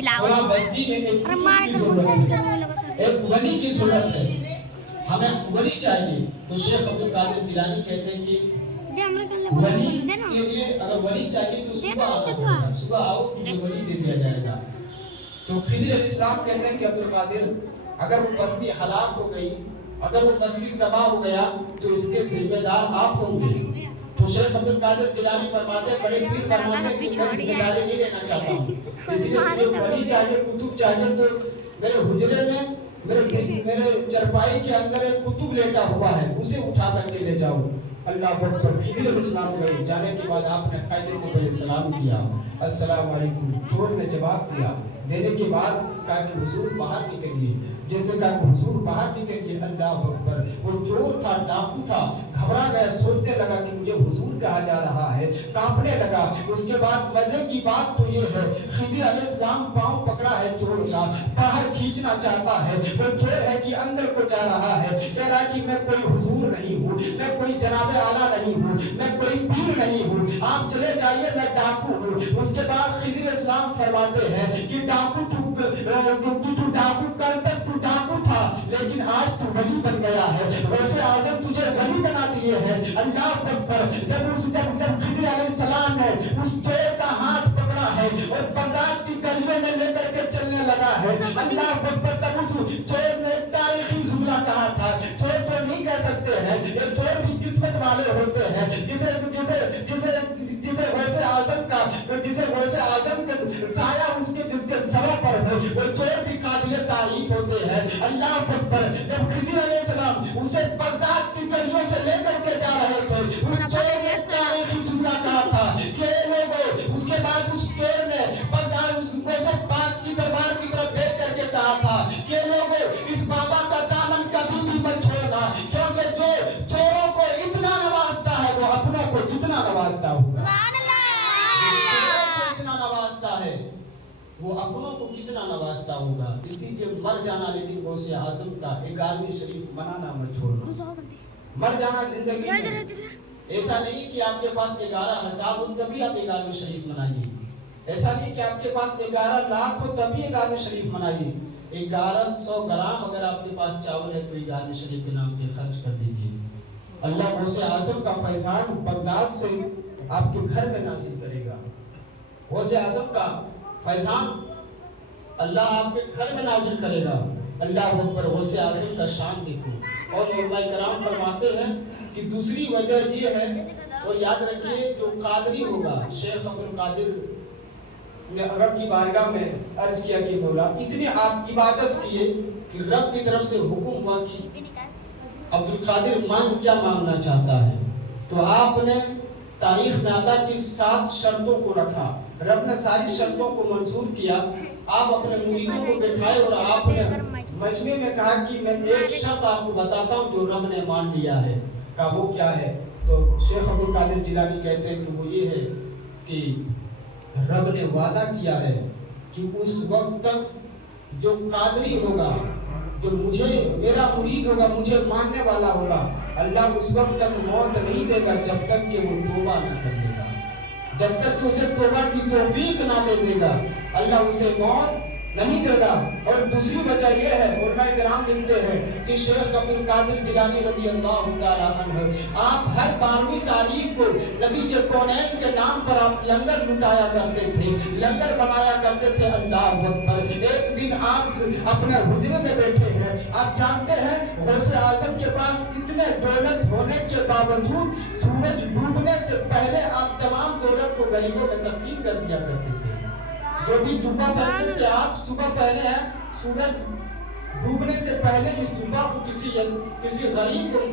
فلاں بستی میں ایک کتب کی ضرورت ہے، ایک ولی کی ضرورت ہے، ہمیں ولی چاہیے. تو شیخ عبدالقادر جیلانی کہتے ہیں کہ ولی کے لیے اگر ولی چاہیے تو صبح آنا پڑے گا، صبح آؤ تمہیں ولی دے دیا جائے گا. تو خضر علیہ السلام کہتے ہیں کہ عبدالقادر اگر وہ بستی ہلاک ہو گئی، اگر وہ بستی تباہ ہو گیا تو اس کے ذمہ دار آپ ہوں گے. تو شیخ عبدالقادر جیلانی فرماتے ہیں، بڑے پیر فرماتے ہیں کہ میں ذمہ داری نہیں لینا چاہتا ہوں، اس لیے مجھے ولی چاہیے، کتب چاہیے. تو میرے حجرے میں میرے چرپائی کے اندر ایک کتب لیٹا ہوا ہے، اسے اٹھا کر کے لے جاؤ. اللہ اکبر. خضر علیہ السلام گئے، جانے کے بعد آپ نے قاعدے سے پہلے سلام کیا، السلام علیکم. چور نے جواب دیا، دینے کے بعد کہا کہ حضور باہر نکلیے. جیسے کہا کہ حضور باہر نکلیے. اللہ اکبر. وہ چور تھا، ڈاکو تھا، گھبرا گیا، سوچنے لگا کہ مجھے حضور کہا جا رہا ہے، کانپنے لگا. اس کے بعد مزے کی بات تو یہ ہے، خضر علیہ السلام پاؤں پکڑا ہے چور کا، باہر کھینچنا چاہتا ہے. وہ چور ہے کہ اندر کو جا رہا ہے، کہہ رہا کہ میں کوئی حضور نہیں ہوں، میں کوئی جناب اعلیٰ نہیں ہوں، میں کوئی پیر نہیں ہوں، آپ چلے جائیے، میں ڈاکو ہوں. اس کے بعد خضر علیہ السلام فرماتے ہیں کہ ڈاکو تو ڈاکو، کل تک تو ڈاکو تھا لیکن آج تو ولی بن گیا ہے، غوث اعظم تجھے ولی بنا دیے ہیں. اللہ اکبر. جب خضر علیہ السلام نے اس چور کا ہاتھ پکڑا ہے اور بغداد کی گلیوں میں لے کر کے چلنے لگا ہے، اللہ اکبر، تب اس چور نے تاریخی جملہ کہا تھا. چور تو نہیں کہہ سکتے ہیں، یہ چور بھی قسمت والے ہوتے ہیں، جسے غوث اعظم کا سایہ جس کے سر پر ہو، وہ چور بھی قابل تعریف ہوتے ہیں. اللہ اکبر. جب خضر علیہ السلام اسے بغداد کی گلیوں سے لے کر کے جا رہے تھے، اس چور نے تاریخی جملہ کہا تھا کہ لوگوں. اس کے بعد اس چور نے بغداد پاک کی دربار کی طرف دیکھ کر کے کہا تھا کہ لوگوں، اس بابا کا دامن کبھی بھی مت چھوڑنا، کیونکہ جو چوروں کو اتنا نوازتا ہے وہ اپنوں کو کتنا نوازتا ہوگا. کتنا نوازتا ہے وہ اپنوں کو کتنا نوازتا ہوگا. اسی لیے مر جانا لیکن غوث اعظم کا 11ویں شریف منانا مت چھوڑنا. مر جانا زندگی میں ایسا نہیں کہ آپ کے پاس 11,000 ہو تبھی آپ 11ویں شریف منائیے، ایسا نہیں کہ آپ کے پاس 11 لاکھ ہو تبھی 11ویں شریف منائیے. 1100 گرام اگر آپ کے پاس چاول ہے تو 11ویں شریف کے نام پہ خرچ کر دیجیے. اللہ غوث اعظم کا فیضان بغداد سے آپ کے گھر میں نازل کرے گا. غوث اعظم کا فیضان اللہ آپ کے گھر میں نازل کرے گا. اللہ اکبر. غوث اعظم کا شان دیکھو. اور علماء کرام فرماتے ہیں کہ دوسری وجہ یہ ہے، اور یاد رکھیے جو قادری ہوگا، شیخ عبدالقادر نے رب کی بارگاہ میں عرض کیا کہ مولا اتنی آپ عبادت کیے کہ رب کی طرف سے حکم ہوا کہ عبدالقادر کیا مانگنا چاہتا ہے. تو آپ نے تاریخ میں آتا کہ 7 شرطوں کو رکھا. رب نے ساری شرطوں کو منظور کیا. آپ اپنے مریدوں کو بٹھائے اور آپ نے مجمع میں کہا کہ میں ایک شرط آپ کو بتاتا ہوں جو رب نے مان لیا ہے. کہا وہ کیا ہے؟ تو شیخ عبدالقادر جیلانی کہتے ہیں کہ وہ یہ ہے کہ رب نے وعدہ کیا ہے کہ اس وقت تک جو قادری ہوگا، جو میرا مرید ہوگا، مجھے ماننے والا ہوگا، اللہ اس وقت تک موت نہیں دے گا جب تک کہ وہ توبہ نہ کر لے گا، جب تک کہ اسے توبہ کی توفیق نہ دے دے گا اللہ اسے موت نہیں دے گا. اور دوسری وجہ یہ ہے، علماء کرام لکھتے ہیں کہ شیخ عبدالقادر جیلانی رضی اللہ تعالیٰ عنہ آپ ہر 12ویں تاریخ کو نبی کے کونین کے نام پر آپ لنگر لٹایا کرتے تھے، لنگر بنایا کرتے تھے. اللہ اکبر. ایک دن آپ اپنے حجرے میں بیٹھے ہیں، آپ جانتے ہیں غوث اعظم کے پاس اتنے دولت ہونے کے باوجود سورج ڈوبنے سے پہلے آپ تمام دولت کو غریبوں میں تقسیم کر دیا کرتے تھے. جو بھی جبہ پہنتے تھے آپ صبح پہنے ہیں، سورج ڈوبنے سے پہلے اس جبہ کو کسی غریب کو